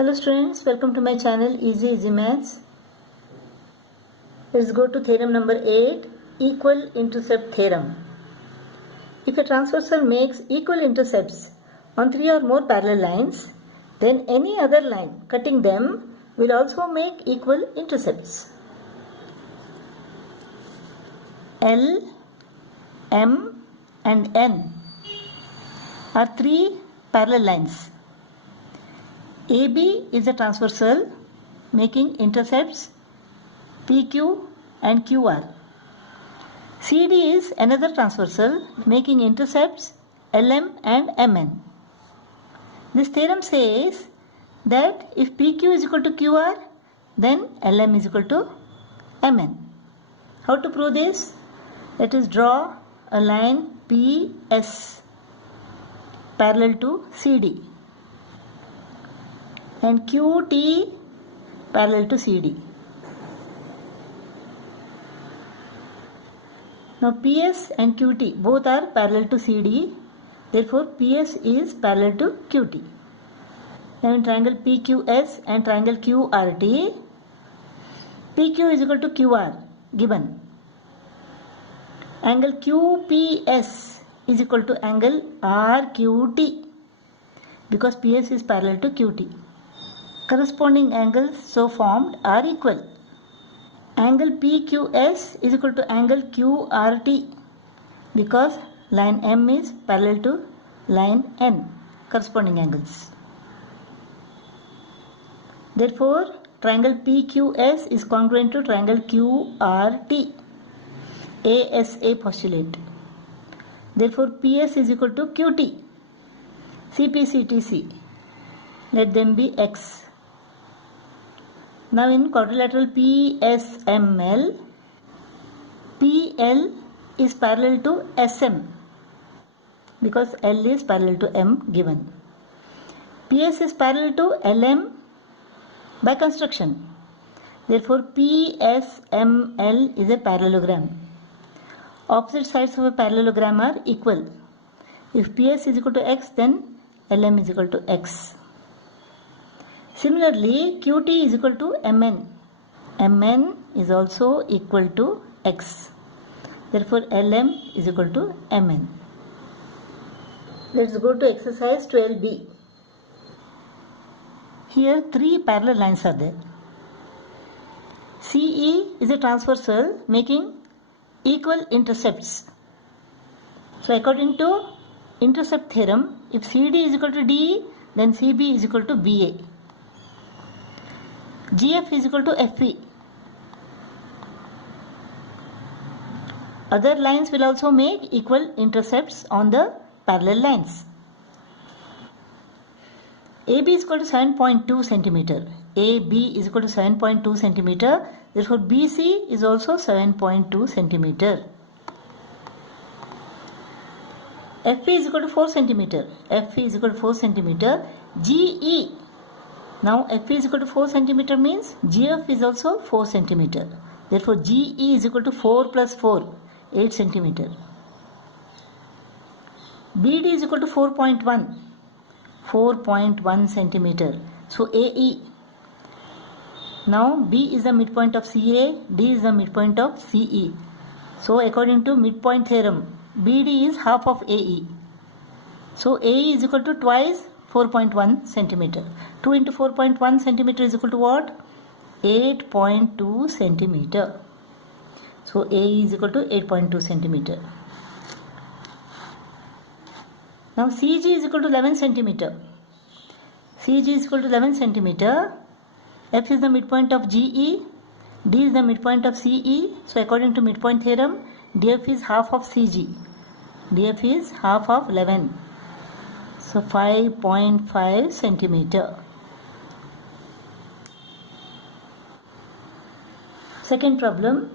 Hello students, welcome to my channel Easy Maths. Let's go to theorem number 8, equal intercept theorem. If a transversal makes equal intercepts on 3 or more parallel lines, then any other line cutting them will also make equal intercepts. L, M and N are 3 parallel lines. AB is a transversal making intercepts PQ and QR. CD is another transversal making intercepts LM and MN. This theorem says that if PQ is equal to QR, then LM is equal to MN. How to prove this? Let us draw a line PS parallel to CD and QT parallel to CD. Now PS and QT both are parallel to CD, therefore PS is parallel to QT. Now in triangle PQS and triangle QRT, PQ is equal to QR given. Angle QPS is equal to angle RQT because PS is parallel to QT. Corresponding angles so formed are equal. Angle PQS is equal to angle QRT because line M is parallel to line N, corresponding angles. Therefore, triangle PQS is congruent to triangle QRT. ASA postulate. Therefore, PS is equal to QT. CPCTC. Let them be X. Now in quadrilateral PSML, PL is parallel to SM because L is parallel to M given. PS is parallel to LM by construction. Therefore, PSML is a parallelogram. Opposite sides of a parallelogram are equal. If PS is equal to X, then LM is equal to X. Similarly, QT is equal to MN. MN is also equal to X. Therefore, LM is equal to MN. Let's go to exercise 12B. Here 3 parallel lines are there. CE is a transversal making equal intercepts. So according to intercept theorem, if CD is equal to DE, then CB is equal to BA. GF is equal to FE. Other lines will also make equal intercepts on the parallel lines. AB is equal to 7.2 centimeter. AB is equal to 7.2 centimeter. Therefore, BC is also 7.2 centimeter. FE is equal to 4 centimeter. FE is equal to 4 centimeter. GE. Now FE is equal to 4 centimeter means GF is also 4 centimeter. Therefore, GE is equal to 4 plus 4, 8 centimeter. BD is equal to 4.1, 4.1 centimeter. So AE. Now B is the midpoint of CA, D is the midpoint of CE. So according to midpoint theorem, BD is half of AE. So AE is equal to twice 4.1 centimeter. 2 into 4.1 centimeter is equal to what? 8.2 centimeter. So AE is equal to 8.2 centimeter. Now CG is equal to 11 centimeter. CG is equal to 11 centimeter. F is the midpoint of GE. D is the midpoint of CE. So according to midpoint theorem, DF is half of CG. DF is half of 11. So 5.5 centimeter. Second problem.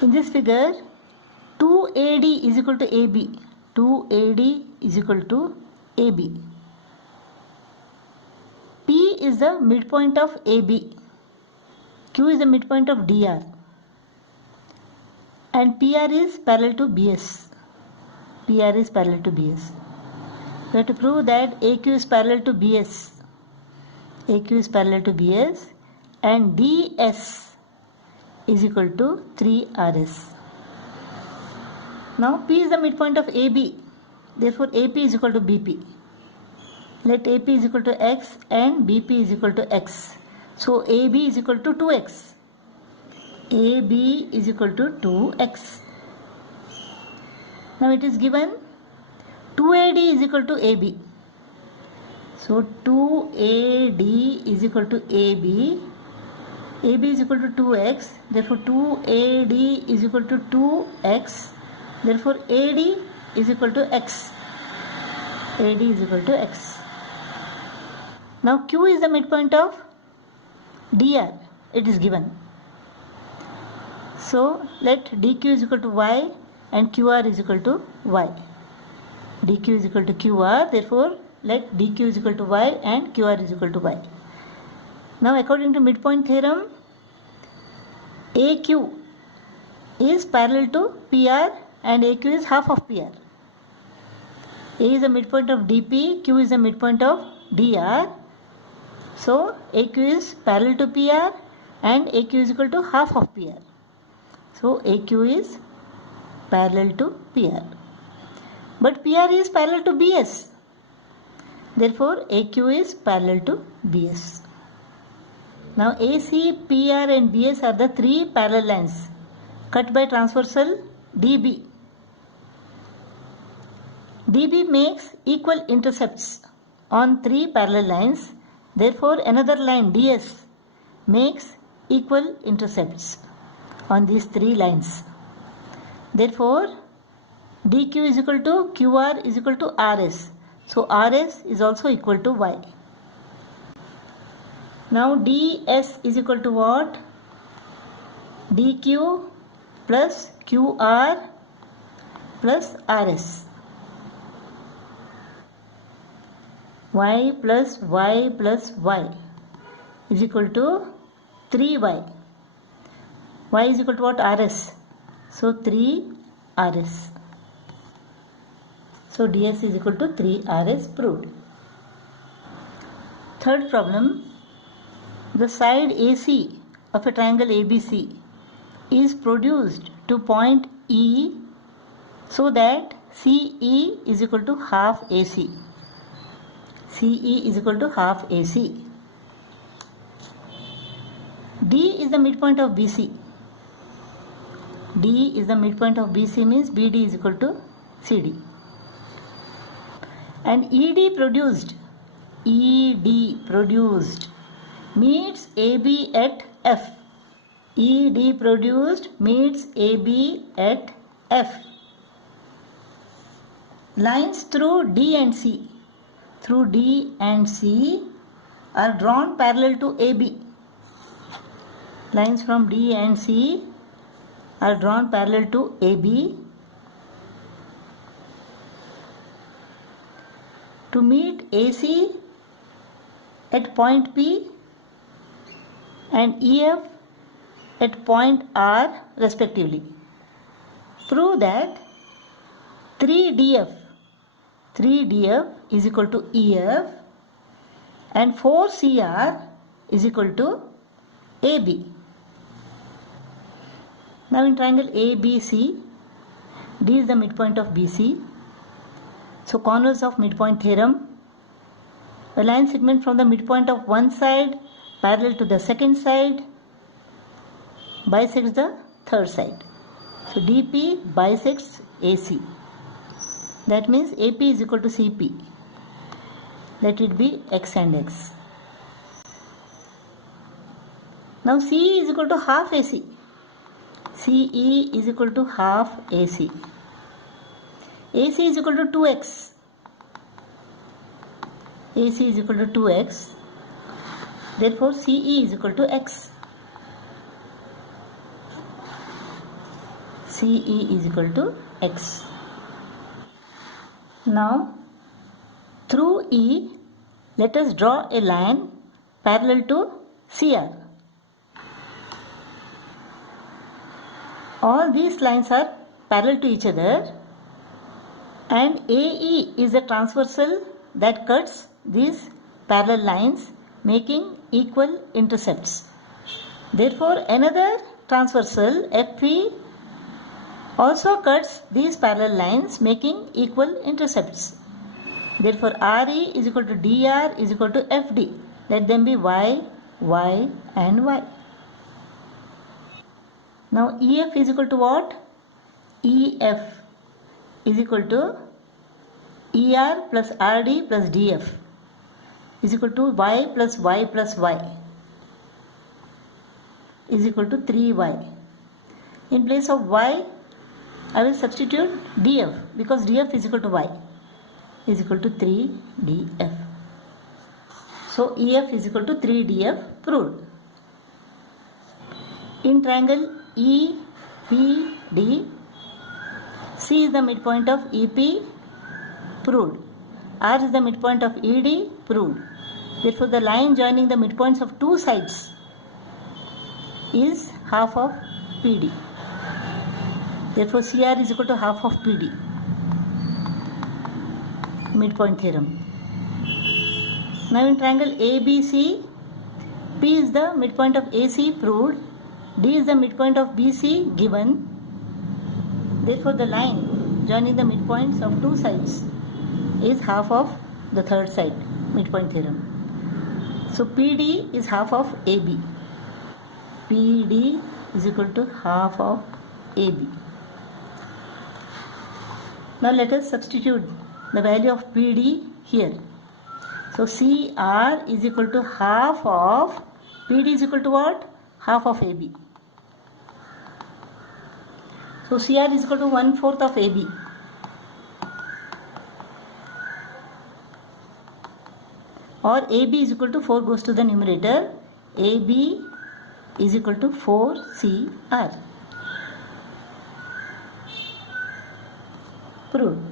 In this figure, 2AD is equal to AB. 2AD is equal to AB. P is the midpoint of AB. Q is the midpoint of DR. And PR is parallel to BS. PR is parallel to BS. We have to prove that AQ is parallel to BS. AQ is parallel to BS and DS is equal to 3RS. Now P is the midpoint of AB. Therefore AP is equal to BP. Let AP is equal to X and BP is equal to X. So AB is equal to 2X. AB is equal to 2X. Now it is given 2AD is equal to AB. So 2AD is equal to AB. AB is equal to 2X. Therefore 2AD is equal to 2X. Therefore AD is equal to X. AD is equal to X. Now Q is the midpoint of DR. It is given. So let DQ is equal to Y and QR is equal to Y. DQ is equal to QR. Therefore let DQ is equal to Y and QR is equal to Y. Now according to midpoint theorem, AQ is parallel to PR and AQ is half of PR. A is the midpoint of DP, Q is the midpoint of DR. So AQ is parallel to PR and AQ is equal to half of PR. So AQ is parallel to PR. But PR is parallel to BS. Therefore AQ is parallel to BS. Now AC, PR and BS are the three parallel lines cut by transversal DB. DB makes equal intercepts on three parallel lines. Therefore another line DS makes equal intercepts on these three lines. Therefore DQ is equal to QR is equal to RS. So RS is also equal to Y. Now DS is equal to what? DQ plus QR plus RS. Y plus Y plus Y is equal to 3Y. Y is equal to what? RS. So 3RS. So DS is equal to 3RS proved. Third problem. The side AC of a triangle ABC is produced to point E so that CE is equal to half AC. CE is equal to half AC. D is the midpoint of BC. D is the midpoint of BC means BD is equal to CD. And ED produced meets AB at F. ED produced meets AB at F. Lines through D and C are drawn parallel to AB. Lines from D and C are drawn parallel to AB to meet AC at point P and EF at point R respectively. Prove that 3DF is equal to EF and 4CR is equal to AB. Now in triangle ABC, D is the midpoint of BC. So corners of midpoint theorem. A line segment from the midpoint of one side parallel to the second side bisects the third side. So DP bisects AC. That means AP is equal to CP. Let it be X and X. Now CE is equal to half AC. CE is equal to half AC. AC is equal to 2x. AC is equal to 2x. Therefore CE is equal to x. CE is equal to x. Now through E, let us draw a line parallel to CR. All these lines are parallel to each other and AE is a transversal that cuts these parallel lines making equal intercepts. Therefore, another transversal FE also cuts these parallel lines making equal intercepts. Therefore, RE is equal to DR is equal to FD. Let them be Y, Y and Y. Now, EF is equal to what? EF is equal to ER plus RD plus DF is equal to Y plus Y plus Y is equal to 3Y. In place of Y, I will substitute DF because DF is equal to Y is equal to 3DF. So EF is equal to 3DF proved. In triangle EPD, C is the midpoint of EP proved. R is the midpoint of ED proved. Therefore, the line joining the midpoints of two sides is half of PD. Therefore, CR is equal to half of PD. Midpoint theorem. Now in triangle ABC, P is the midpoint of AC proved. D is the midpoint of BC given. Therefore, the line joining the midpoints of two sides is half of the third side, midpoint theorem. So PD is half of AB. PD is equal to half of AB. Now let us substitute the value of PD here. So CR is equal to half of PD is equal to what? Half of AB. So CR is equal to 1/4 of AB. Or AB is equal to 4 goes to the numerator. AB is equal to 4CR. Proved.